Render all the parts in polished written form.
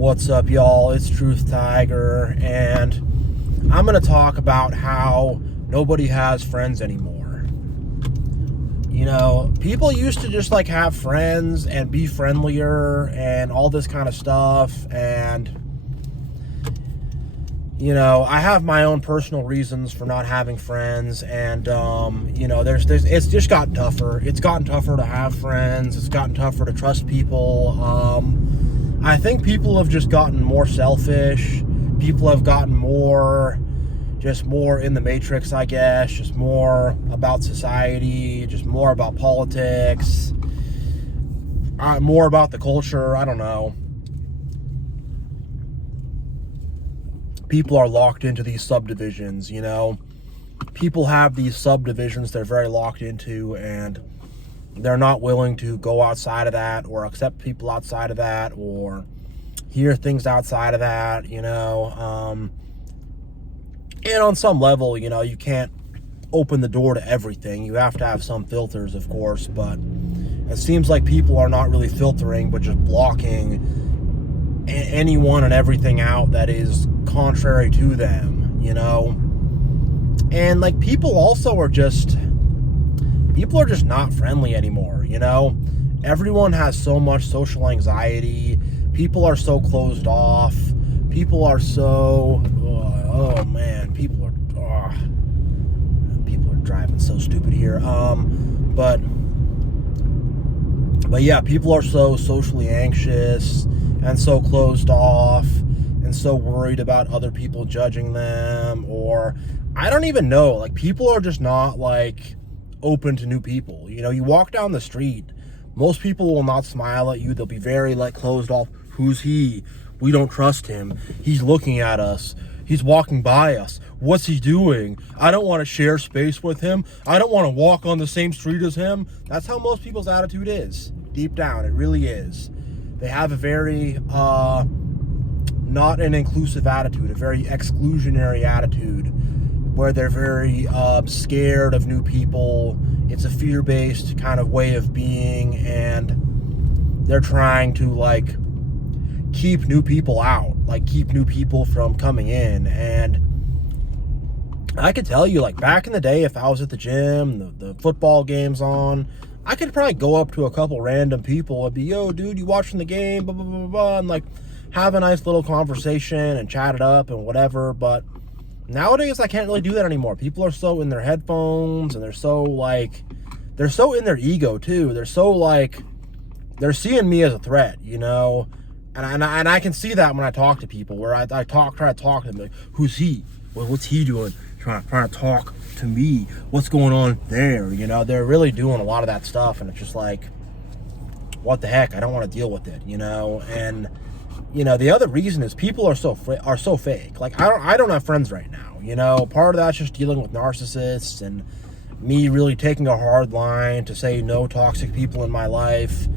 What's up, y'all? It's Truth Tiger, and I'm going to talk about how nobody has friends anymore. You know, people used to just like have friends and be friendlier and all this kind of stuff, and you know, I have my own personal reasons for not having friends, and you know, there's it's just gotten tougher. It's gotten tougher to have friends. It's gotten tougher to trust people. I think people have just gotten more selfish. People have gotten more in the matrix, I guess. Just more about society. Just more about politics. More about the culture. I don't know. People are locked into these subdivisions, you know. People have these subdivisions they're very locked into, and they're not willing to go outside of that or accept people outside of that or hear things outside of that, you know. And on some level, you know, you can't open the door to everything. You have to have some filters, of course, but it seems like people are not really filtering, but just blocking anyone and everything out that is contrary to them, you know. And like people are just not friendly anymore, you know. Everyone has so much social anxiety. People are so closed off. People are so oh man, people are driving so stupid here. But yeah, people are so socially anxious and so closed off and so worried about other people judging them, or I don't even know, like people are just not like open to new people. You know, you walk down the street, most people will not smile at you. They'll be very like closed off. Who's he? We don't trust him. He's looking at us. He's walking by us. What's he doing? I don't want to share space with him. I don't want to walk on the same street as him. That's how most people's attitude is. Deep down, it really is. They have a very not an inclusive attitude, a very exclusionary attitude, where they're very scared of new people. It's a fear-based kind of way of being, and they're trying to like keep new people out, like keep new people from coming in. And I could tell you, like back in the day, if I was at the gym, the football game's on, I could probably go up to a couple random people and be, yo, dude, you watching the game, blah, blah, blah, blah, and like have a nice little conversation and chat it up and whatever. But nowadays, I can't really do that anymore. People are so in their headphones, and they're so in their ego too. They're so like, they're seeing me as a threat, you know? And I can see that when I talk to people, where I try to talk to them, like, who's he? What's he doing? Trying to talk to me. What's going on there? You know, they're really doing a lot of that stuff, and it's just like, what the heck? I don't want to deal with it, you know? And you know, the other reason is people are so fake. Like I don't have friends right now, you know. Part of that's just dealing with narcissists and me really taking a hard line to say no toxic people in my life.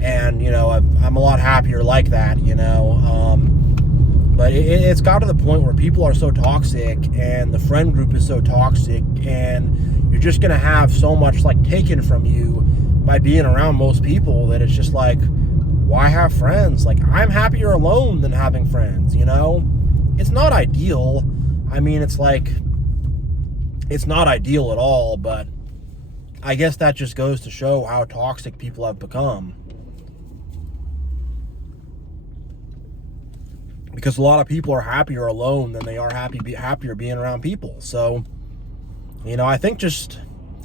And you know, I'm a lot happier like that, you know. But it's got to the point where people are so toxic, and the friend group is so toxic, and you're just gonna have so much like taken from you by being around most people, that it's just like, why have friends? Like, I'm happier alone than having friends, you know? It's not ideal. I mean, it's like, it's not ideal at all, but I guess that just goes to show how toxic people have become. Because a lot of people are happier alone than they are happier being around people. So, you know, I think just,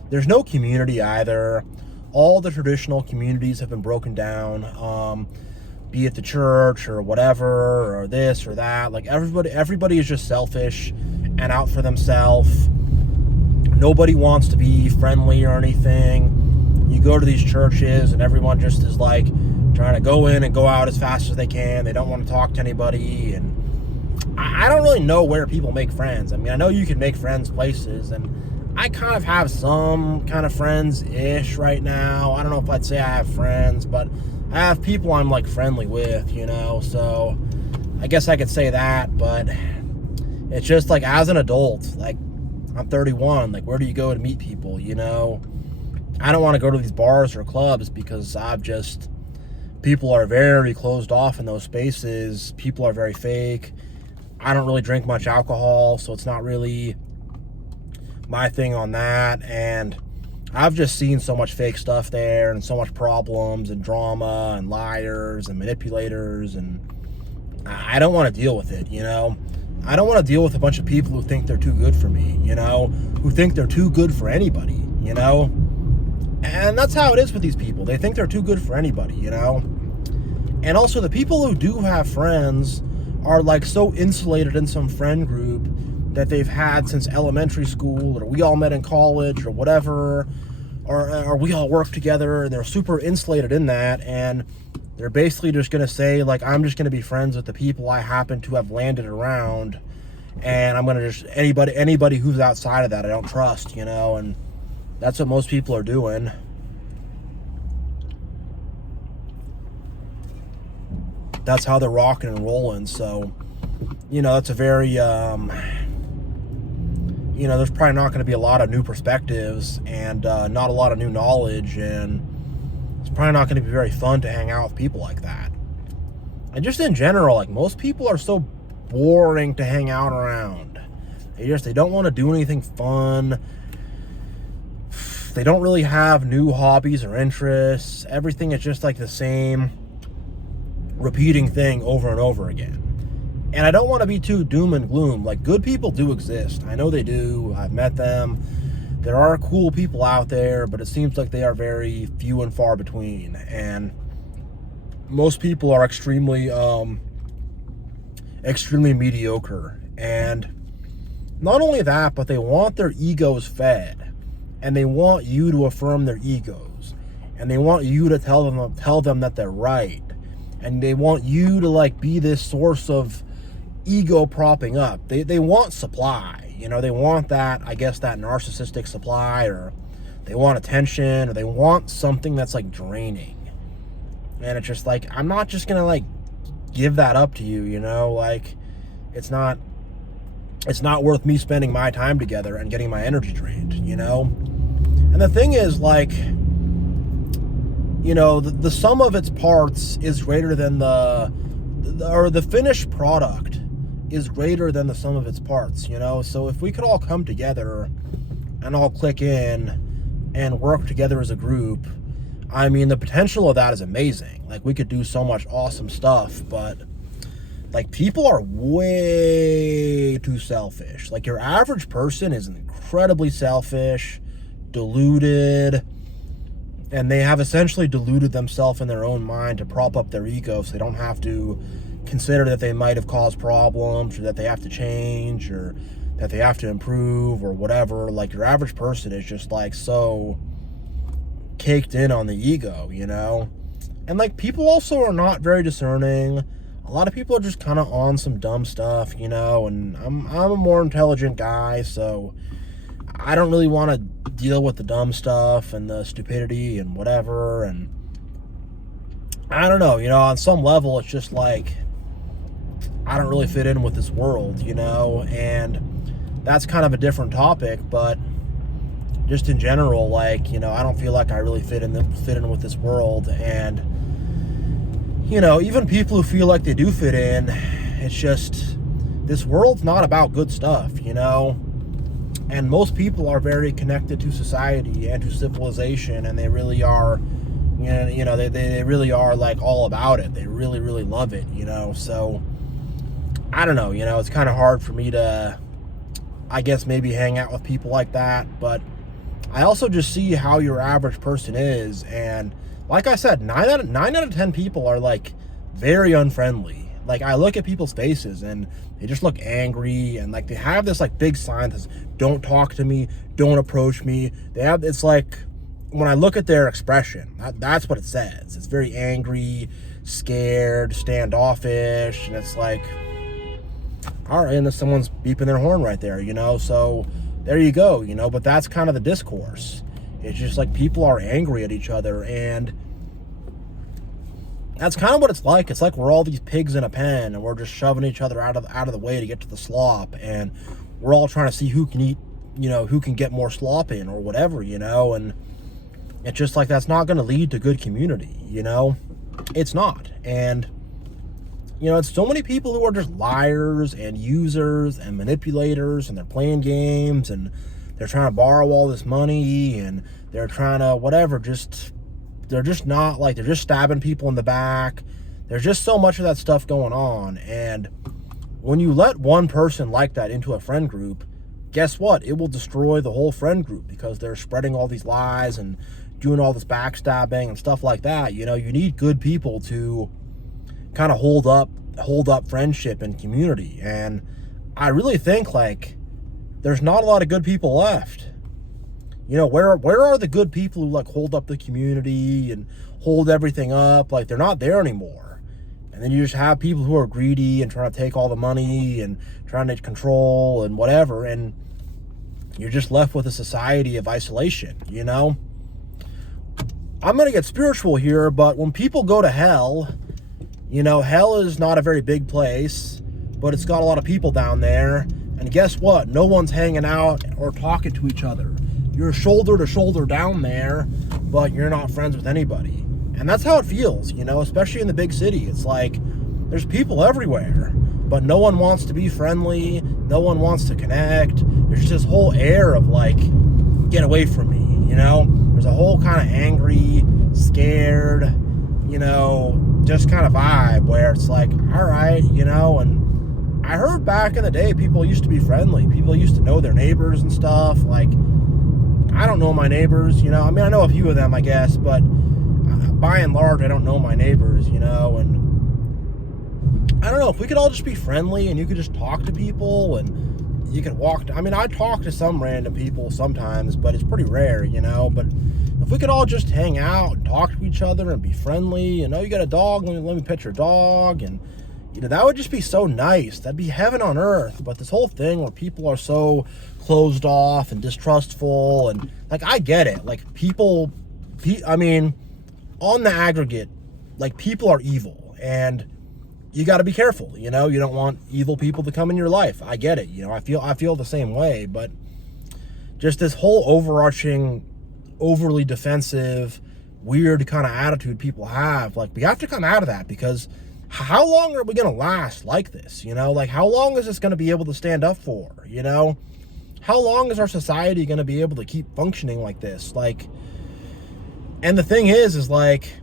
there's no community either. All the traditional communities have been broken down, be it the church or whatever, or this or that. Like everybody is just selfish and out for themselves. Nobody wants to be friendly or anything. You go to these churches and everyone just is like trying to go in and go out as fast as they can. They don't want to talk to anybody. And I don't really know where people make friends. I mean, I know you can make friends places, and I kind of have some kind of friends-ish right now. I don't know if I'd say I have friends, but I have people I'm like friendly with, you know, so I guess I could say that. But it's just like, as an adult, like I'm 31, like where do you go to meet people, you know? I don't want to go to these bars or clubs because I've just People are very closed off in those spaces. People are very fake. I don't really drink much alcohol, so it's not really my thing on that. And I've just seen so much fake stuff there, and so much problems and drama and liars and manipulators, and I don't want to deal with it, I don't want to deal with a bunch of people who think they're too good for me, who think they're too good for anybody, And that's how it is with these people. They think they're too good for anybody, And also the people who do have friends are like so insulated in some friend group that they've had since elementary school, or we all met in college or whatever, or we all work together, and they're super insulated in that, and they're basically just going to say, like, I'm just going to be friends with the people I happen to have landed around, and I'm going to just, anybody who's outside of that I don't trust, and that's what most people are doing. That's how they're rocking and rolling. So, that's a very, there's probably not going to be a lot of new perspectives, and not a lot of new knowledge, and it's probably not going to be very fun to hang out with people like that. And just in general, like, most people are so boring to hang out around. They don't want to do anything fun. They don't really have new hobbies or interests. Everything is just like the same repeating thing over and over again. And I don't want to be too doom and gloom. Like, good people do exist. I know they do. I've met them. There are cool people out there, but it seems like they are very few and far between. And most people are extremely mediocre. And not only that, but they want their egos fed. And they want you to affirm their egos. And they want you to tell them that they're right. And they want you to, like, be this source of ego propping up. They want supply. They want that, I guess, that narcissistic supply, or they want attention, or they want something that's, like, draining. And it's just like, I'm not just gonna, like, give that up to you, like, it's not worth me spending my time together and getting my energy drained, And the thing is, like, the sum of its parts is greater than the finished product is greater than the sum of its parts, So if we could all come together and all click in and work together as a group, I mean, the potential of that is amazing. Like, we could do so much awesome stuff, but, like, people are way too selfish. Like, your average person is incredibly selfish, deluded, and they have essentially deluded themselves in their own mind to prop up their ego, so they don't have to consider that they might have caused problems, or that they have to change, or that they have to improve, or whatever. Like, your average person is just, like, so caked in on the ego, And, like, people also are not very discerning. A lot of people are just kind of on some dumb stuff, and I'm a more intelligent guy, so I don't really want to deal with the dumb stuff and the stupidity and whatever. And I don't know, on some level, it's just like, I don't really fit in with this world, and that's kind of a different topic, but just in general, like, I don't feel like I really fit in with this world. And, even people who feel like they do fit in, it's just, this world's not about good stuff, and most people are very connected to society and to civilization, and they really are, they really are, like, all about it. They really, really love it, so I don't know, it's kind of hard for me to, I guess, maybe hang out with people like that. But I also just see how your average person is, and like I said, 9 out of 10 people are, like, very unfriendly. Like, I look at people's faces and they just look angry, and, like, they have this, like, big sign that says, don't talk to me, don't approach me. It's like, when I look at their expression, that's what it says. It's very angry, scared, standoffish, and it's like, all right, and someone's beeping their horn right there, so there you go, but that's kind of the discourse. It's just like, people are angry at each other, and that's kind of what it's like. It's like we're all these pigs in a pen, and we're just shoving each other out of the way to get to the slop, and we're all trying to see who can eat, who can get more slop in, or whatever, and it's just like, that's not going to lead to good community, It's not. And, it's so many people who are just liars and users and manipulators, and they're playing games, and they're trying to borrow all this money, and they're trying to whatever, they're just not, like, they're just stabbing people in the back. There's just so much of that stuff going on. And when you let one person like that into a friend group, guess what? It will destroy the whole friend group, because they're spreading all these lies and doing all this backstabbing and stuff like that. You need good people to kind of hold up friendship and community. And I really think, like, there's not a lot of good people left. Where are the good people who, like, hold up the community and hold everything up? Like, they're not there anymore. And then you just have people who are greedy and trying to take all the money and trying to control and whatever, and you're just left with a society of isolation. I'm going to get spiritual here, but when people go to hell, hell is not a very big place, but it's got a lot of people down there. And guess what? No one's hanging out or talking to each other. You're shoulder to shoulder down there, but you're not friends with anybody. And that's how it feels, especially in the big city. It's like there's people everywhere, but no one wants to be friendly. No one wants to connect. There's just this whole air of, like, get away from me, There's a whole kind of angry, scared, just kind of vibe where it's like, all right, and I heard back in the day people used to be friendly. People used to know their neighbors and stuff. Like, I don't know my neighbors, I know a few of them, I guess, but by and large, I don't know my neighbors, and I don't know, if we could all just be friendly and you could just talk to people and you could walk, I talk to some random people sometimes, but it's pretty rare, but if we could all just hang out and talk to each other and be friendly, you got a dog, let me pet your dog, and that would just be so nice. That'd be heaven on earth. But this whole thing where people are so closed off and distrustful, and, like, I get it. Like, on the aggregate, like, people are evil, and you got to be careful. You don't want evil people to come in your life. I get it. I feel the same way. But just this whole overarching, overly defensive, weird kind of attitude people have, like, we have to come out of that, because how long are we going to last like this? Like, how long is this going to be able to stand up for? How long is our society going to be able to keep functioning like this? Like, and the thing is like,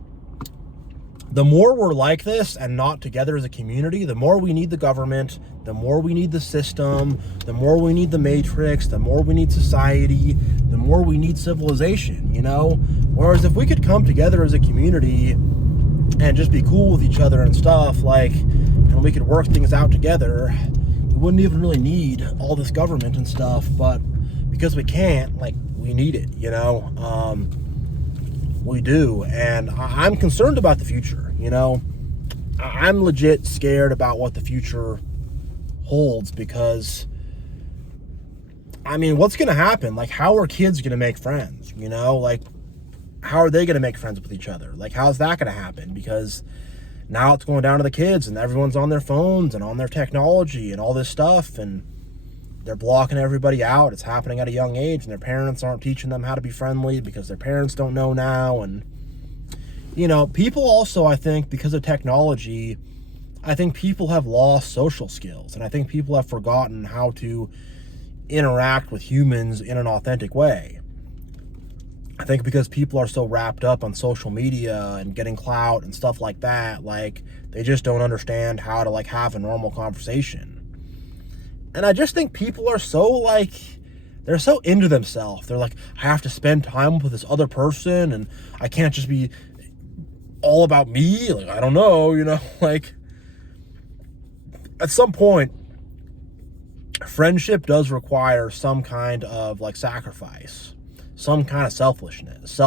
the more we're like this and not together as a community, the more we need the government, the more we need the system, the more we need the matrix, the more we need society, the more we need civilization, Whereas if we could come together as a community and just be cool with each other and stuff, like, and we could work things out together, we wouldn't even really need all this government and stuff. But because we can't, like, we need it, we do. And I'm concerned about the future, I'm legit scared about what the future holds, because what's going to happen? Like, how are kids going to make friends? Like, how are they going to make friends with each other? Like, how's that going to happen? Because now it's going down to the kids, and everyone's on their phones and on their technology and all this stuff, and they're blocking everybody out. It's happening at a young age, and their parents aren't teaching them how to be friendly because their parents don't know now. And, people also, I think, because of technology, I think people have lost social skills, and I think people have forgotten how to interact with humans in an authentic way. I think because people are so wrapped up on social media and getting clout and stuff like that, like, they just don't understand how to, like, have a normal conversation. And I just think people are so, like, they're so into themselves. They're like, I have to spend time with this other person, and I can't just be all about me. Like, I don't know, like, at some point, friendship does require some kind of, like, sacrifice, some kind of selflessness,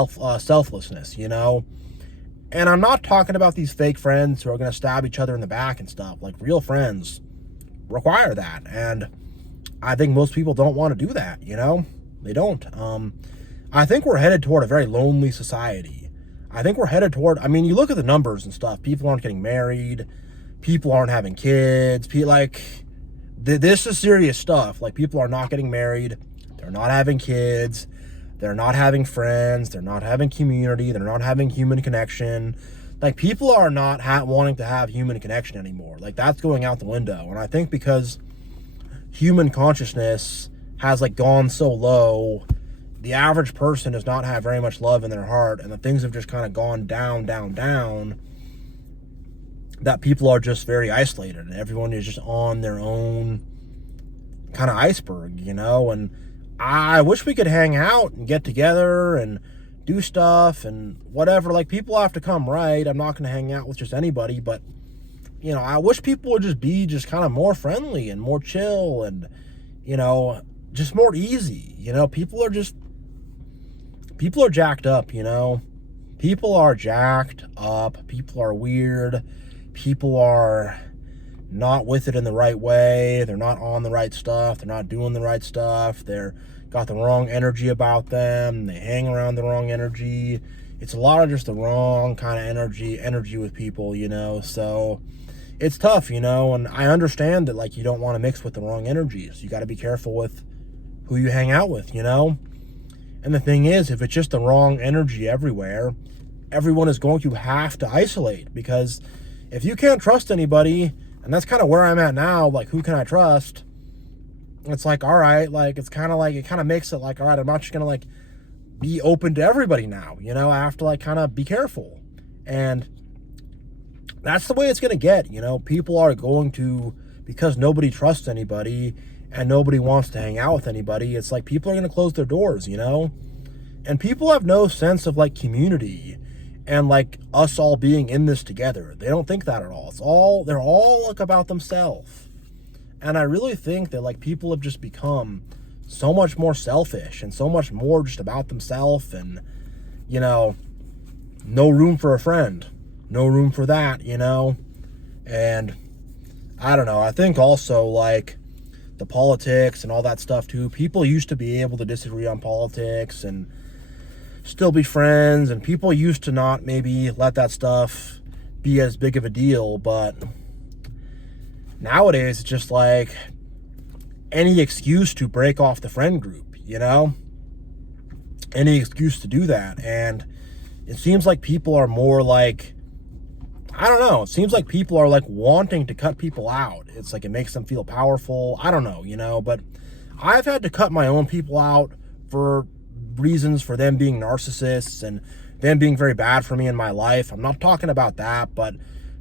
And I'm not talking about these fake friends who are going to stab each other in the back and stuff. Like, real friends require that, and I think most people don't want to do that. They don't. I think we're headed toward a very lonely society. I think we're headed toward, you look at the numbers and stuff. People aren't getting married. People aren't having kids. This is serious stuff. Like, people are not getting married. They're not having kids. They're not having friends. They're not having community. They're not having human connection. like people are not wanting to have human connection anymore. Like that's going out the window. And I think because human consciousness has like gone so low, the average person does not have very much love in their heart, and the things have just kind of gone down, down, down, that people are just very isolated, and everyone is just on their own kind of iceberg, you know. And I wish we could hang out and get together and do stuff and whatever. Like, people have to come, right? I'm not going to hang out with just anybody, but, you know, I wish people would just be just kind of more friendly and more chill and, you know, just more easy. You know, people are jacked up, you know. People are jacked up. People are weird. People are not with it in the right way. They're not on the right stuff. They're not doing the right stuff. They're got the wrong energy about them. They hang around the wrong energy. It's a lot of just the wrong kind of energy with people, you know. So it's tough, you know, and I understand that, like, you don't want to mix with the wrong energies. You got to be careful with who you hang out with, you know. And the thing is, if it's just the wrong energy everywhere, everyone is going to have to isolate, because if you can't trust anybody, and that's kind of where I'm at now, like, who can I trust? It's like, all right, like, it's kind of like, it kind of makes it like, all right, I'm not just going to, like, be open to everybody now, you know. I have to, like, kind of be careful. And that's the way it's going to get, you know. People are going to, because nobody trusts anybody and nobody wants to hang out with anybody, it's like people are going to close their doors, you know. And people have no sense of, like, community and, like, us all being in this together. They don't think that at all. They're all, like, about themselves. And I really think that, like, people have just become so much more selfish and so much more just about themselves, and, you know, no room for a friend, no room for that, you know. And I don't know, I think also, like, the politics and all that stuff too, people used to be able to disagree on politics and still be friends, and people used to not maybe let that stuff be as big of a deal. But nowadays it's just like any excuse to break off the friend group, you know, any excuse to do that. And it seems like people are more like, I don't know, it seems like people are, like, wanting to cut people out. It's like it makes them feel powerful. I don't know, you know. But I've had to cut my own people out for reasons, for them being narcissists and them being very bad for me in my life. I'm not talking about that, but it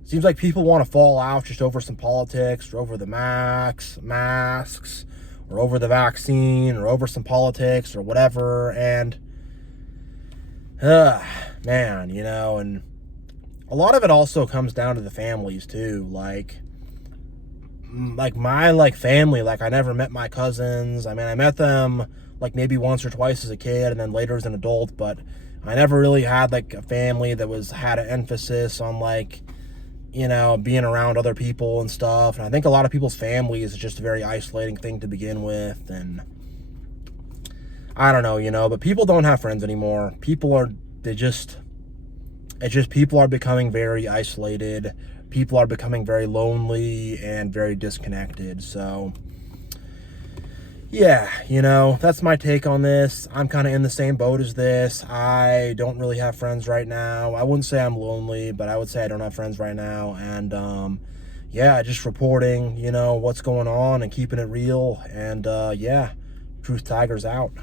seems like people want to fall out just over some politics, or over the masks, or over the vaccine, or over some politics or whatever. And man, you know. And a lot of it also comes down to the families too. Like my, like, family, like, I never met my cousins. I mean, I met them, like, maybe once or twice as a kid, and then later as an adult, but I never really had, like, a family that had an emphasis on, like, you know, being around other people and stuff. And I think a lot of people's families is just a very isolating thing to begin with. And I don't know, you know, but people don't have friends anymore. People are becoming very isolated. People are becoming very lonely and very disconnected. So yeah, you know, that's my take on this. I'm kind of in the same boat as this. I don't really have friends right now. I wouldn't say I'm lonely, but I would say I don't have friends right now. And yeah, just reporting, you know, what's going on and keeping it real. And yeah, Truth Tiger's out.